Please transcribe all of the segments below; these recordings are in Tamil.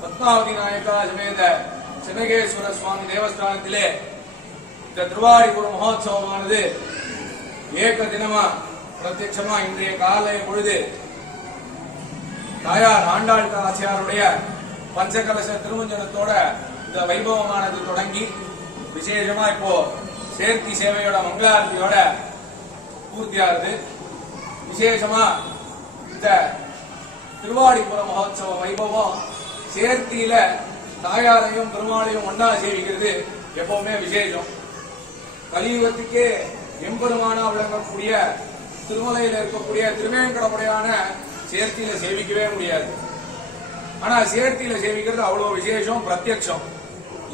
பத்மாவதி நாயக்கா சமேத சென்னகேஸ்வர சுவாமி தேவஸ்தானத்திலே இந்த திருவாரிபுர மகோத்சவமானது ஏக தினமா பிரத்யட்சமா இன்றைய காலை பொழுது தாயார் ஆண்டாள் ஆச்சியாருடைய பஞ்சகலச திருமஞ்சனத்தோட இந்த வைபவமானது தொடங்கி விசேஷமா இப்போ சேர்த்தி சேவையோட மங்களாரத்தியோட பூர்த்தியாகுது. விசேஷமா இந்த திருவாடிபுர மகோத்சவ வைபவம் சேர்த்தியில தாயாரையும் பெருமாளையும் ஒன்னா சேவிக்கிறது எப்பவுமே விசேஷம். கலியுகத்துக்கே எம்பெருமானா விளங்கக்கூடிய திருமலையில இருக்கக்கூடிய திருவேங்கடமுடையான சேர்த்தியில சேவிக்கவே முடியாது. ஆனா சேர்த்தியில சேவிக்கிறது அவ்வளவு விசேஷம், பிரத்யட்சம்.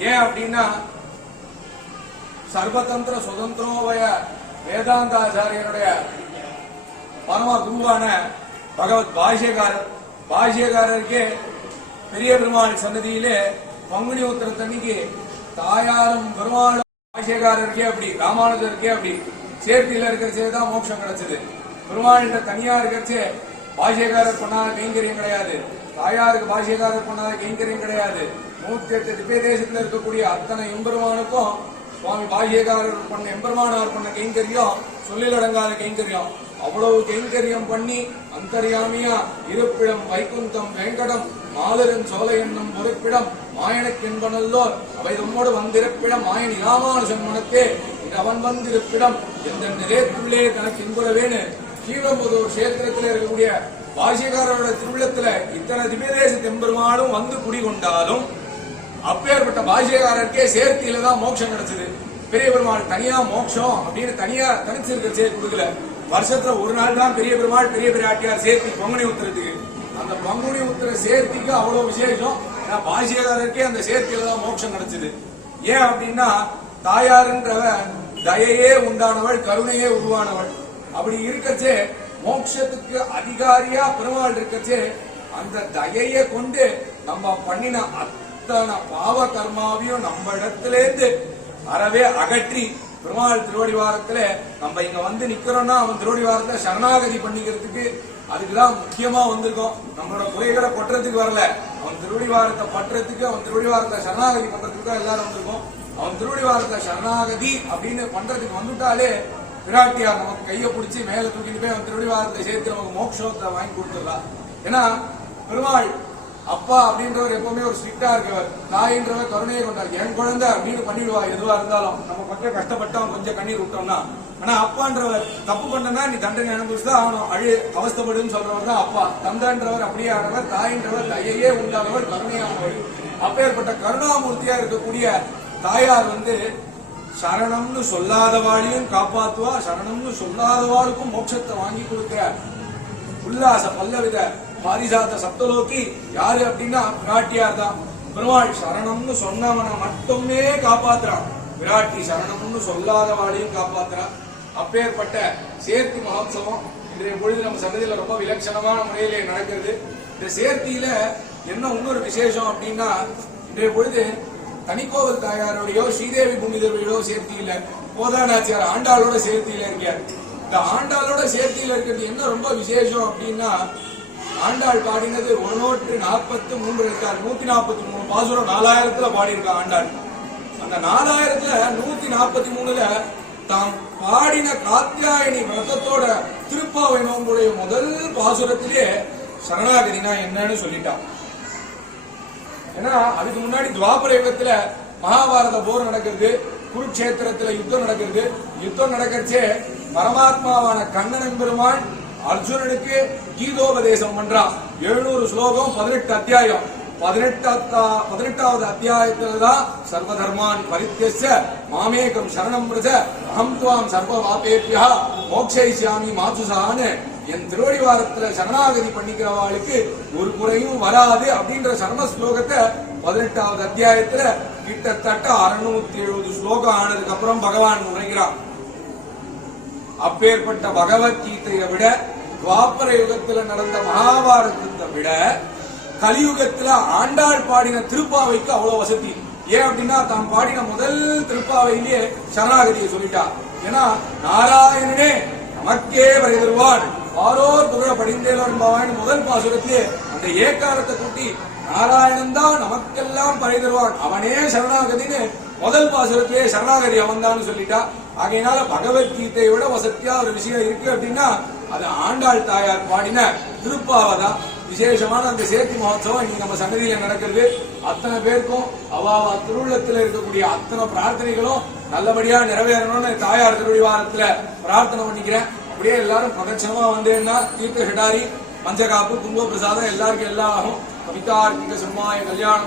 ஏன் அப்படின்னா சர்வதந்திர சுதந்திரோவய வேதாந்தாச்சாரியனுடைய பரம குருவான பகவத் பாஷ்யக்காரருக்கே பெரிய பெருமாள் சன்னதியிலே பங்குனி உத்திரத்தன்னைக்கு தாயாரும் பெருமாளும் பாஷ்யக்காரருக்கே அப்படி, ராமானுஜருக்கே அப்படி சேர்த்தியில இருக்கிறச்சே தான் மோட்சம் கிடைச்சது. பெருமாள்கிட்ட தனியா இருக்கிறச்சே பாஷ்யக்காரர் பண்ணாத கைங்கரியம் கிடையாது, தாயாருக்கு பாஷ்யக்காரர் பண்ணாத கைங்கரியம் கிடையாது. 108 திவ்ய தேசத்துல இருக்கக்கூடிய அத்தனை எம்பெருமானுக்கும் சுவாமி பாஷ்யக்காரர் பண்ண எம்பெருமானார் பண்ண கைங்கரியம் சொல்லிலடங்காத கைங்கரியம். அவ்வளவு கைங்கரியம் பண்ணி அந்தர்யாமியா இருப்பிடம் வைகுந்தம் வெங்கடம் மாலரன் சோலை என்னும் பொறுப்பிடம் மாயனுக்கென்பனல்லோர் அவை நம்மோடு வந்திருப்பிடம் மாயன் இராமானுஷன் மனத்தே இது அவன் வந்திருப்பிடம் எந்த நிறையத்துள்ளே தனக்கு இன்புறவேன்னு ஸ்ரீரம்புதூர் கஷேத்திரத்தில் இருக்கக்கூடிய பாஷ்யக்காரரோட திருவிழத்துல இத்தனை திவ்யதேச தெம்பெருமானும் வந்து குடிகொண்டாலும் அப்பேற்பட்ட பாஷ்யக்காரருக்கே சேர்த்தியில தான் மோட்சம் கிடைச்சது. பெரிய பெருமாள் தனியா மோட்சம் அப்படின்னு தனியா தனிச்சிருக்க கொடுக்கல. வருஷத்துல ஒரு நாள் தான் பெரிய பெருமாள் பெரிய பிராட்டியார் சேர்த்தி பங்குனி உத்திரத்துக்கு. அந்த பங்குனி உத்திர சேர்த்திக்கு அவ்வளவு விசேஷம். ஏன்னா பாஷ்யக்காரருக்கே அந்த சேர்த்தியில தான் மோட்சம் கிடைச்சது. ஏன் அப்படின்னா தாயாருன்றவ தயையே உண்டானவள், கருணையே உருவானவள். அப்படி இருக்கச்சே மோட்சத்துக்கு அதிகாரியா பெருமாள் இருக்கச்சே அந்த தயையை கொண்டு நம்ம பண்ணின அத்தனை பாவ கர்மாவையும் நம்ம இடத்திலேருந்து அறவே அகற்றி பெருமாள் திருவடிவாரத்துல நம்ம இங்க வந்து நிக்கிறோம்னா அவன் திருவடிவாரத்தை சரணாகதி பண்ணிக்கிறதுக்கு அதுக்குதான் முக்கியமா வந்திருக்கோம். நம்மளோட குறைகளை கொட்டுறதுக்கு வரல, அவன் திருவடிவாரத்தை பற்றதுக்கு, அவன் திருவடிவாரத்தை சரணாகதி பண்றதுக்கு தான் எல்லாரும் வந்திருக்கோம். அவன் திருவடிவாரத்தை சரணாகதி அப்படின்னு பண்றதுக்கு வந்துட்டாலே பிராட்டியார் நமக்கு கையை பிடிச்சி மேல தூக்கிட்டு போய் அவன் திருவடிவாரத்தை சேர்த்து நமக்கு மோட்சத்தை வாங்கி கொடுத்துடலாம். ஏன்னா பெருமாள் அப்பா அப்படின்றவர் எப்பவுமே ஒரு ஸ்ட்ரிக்டா இருக்கவர், தாயின்றவர் கருணையை கொண்டார். என் குழந்தை அப்படின்னு பண்ணிடுவா எதுவா இருந்தாலும், நம்ம பக்கம் கஷ்டப்பட்டவன் கொஞ்சம் கண்ணீர் விட்டோம்னா. ஆனா அப்பான்றவர் தப்பு பண்ணனா நீ தண்டனை அனுபவிச்சுதான் ஆகணும், அவஸ்தப்படுன்னு சொல்றவர் தான் அப்பா. தந்தன்றவர் அப்படியே ஆனவர், தாயின்றவர் தையே உண்டானவர், கருணையானவர். அப்பேற்பட்ட கருணாமூர்த்தியா இருக்கக்கூடிய தாயார் சரணம்னு சொல்லாதவாளையும் காப்பாத்துவா, சரணம்னு சொல்லாதவாளுக்கும் மோட்சத்தை வாங்கி கொடுக்கிற உல்லாச பல்லவித பாரிசாத்த சப்தலோகி யாரு அப்படின்னா பிராட்டியார் தான். பெருமாள் சரணம்னு சொன்னவனை மட்டுமே காப்பாத்துறான், விராட்டி சரணம்னு சொல்லாதவாளையும் காப்பாத்துறான். அப்பேற்பட்ட சேர்த்தி மகோத்சவம் இன்றைய பொழுது நம்ம சன்னதியில ரொம்ப விலட்சணமான முறையிலே நடக்கிறது. இந்த சேர்த்தியில என்ன இன்னொரு விசேஷம் அப்படின்னா, இன்றைய பொழுது தனிக்கோவில் தாயாரோடையோ ஸ்ரீதேவி பூமிதேவியோட சேர்த்தியில கோதாநாச்சியார் ஆண்டாளோட சேர்த்தியில இருக்கார். இந்த ஆண்டாளோட சேர்த்தியில இருக்கிறது என்ன ரொம்ப விசேஷம் அப்படின்னா, ஆண்டாள் பாடினது 143 இருக்கார், 143 பாசுரம் 4000 பாடியிருக்கா ஆண்டாள். அந்த 4000 143 தாம் பாடின காத்தியாயனி விரதத்தோட திருப்பாவை நோம்புடைய முதல் பாசுரத்திலே சரணாகதினா என்னன்னு சொல்லிட்டான். ஏன்னா அதுக்கு முன்னாடி துவாபர யுகத்துல மகாபாரத போர் நடக்கிறது, குருக்ஷேத்திரத்துல யுத்தம் நடக்கிறது. யுத்தம் நடக்கிறச்சே பரமாத்மாவான கண்ணன் பெருமான் அர்ஜுனனுக்கு கீதோபதேசம் பண்றான். 700 ஸ்லோகம், 18 அத்தியாயம். 18வது அத்தியாயத்துலதான் சர்வதர்மான் பரித்யஸ்ய மாமேகம் சரணம் பிரஜ அகம் துவாம் சர்வ வாபேபியா மோக்ஷயிஷ்யாமி மாதுசான்னு என் திருவடிவாரத்துல சரணாகதி பண்ணிக்கிறவாளுக்கு ஒரு குறையும் வராது அப்படின்ற சர்ம ஸ்லோகத்தை 18வது அத்தியாயத்துல கிட்டத்தட்ட 670 ஸ்லோகம் ஆனதுக்கு அப்புறம் பகவான் உரைக்கிறான். அப்பேற்பட்ட பகவத்கீதையை விட துவாபர யுகத்துல நடந்த மகாபாரதத்தை விட கலியுகத்துல ஆண்டாள் பாடின திருப்பாவைக்கு அவ்வளவு வசதி. ஏன் அப்படின்னா தான் பாடின முதல் திருப்பாவையிலேயே சரணாகதியை சொல்லிட்டா. ஏன்னா நாராயணனே நமக்கே வரை தருவான் ஆரோர் புகழ படிந்தேன் முதல் பாசுரத்திலே அந்த ஏக்காரத்தை கூட்டி நாராயணன் தான் நமக்கெல்லாம் பறை தருவான், அவனே சரணாகதின்னு முதல் பாசுரத்திலே சரணாகதி அவன் தான் சொல்லிட்டா. ஆகையினால பகவத்கீதையை விட வசதியா ஒரு விஷயம் இருக்கு அப்படின்னா அது ஆண்டாள் தாயார் பாடின திருப்பாவதான். விசேஷமான அந்த சேர்த்தி மகோத்சவம் இன்னைக்கு நம்ம சன்னதியில நடக்கிறது. அத்தனை பேருக்கும் அவாவா திருவுள்ளத்துல இருக்கக்கூடிய அத்தனை பிரார்த்தனைகளும் நல்லபடியா நிறைவேறணும்னு தாயார் திருவடிவாரத்துல பிரார்த்தனை பண்ணிக்கிறேன். அப்படியே எல்லாரும் பிரதட்சணமா வந்தேன்னா தீர்த்த ஹிடாரி பஞ்சகாப்பு குங்கும பிரசாதம் எல்லாருக்கும் எல்லாம் ஆகும். கவிதார்க்கிக சிம்மாய கல்யாணம்.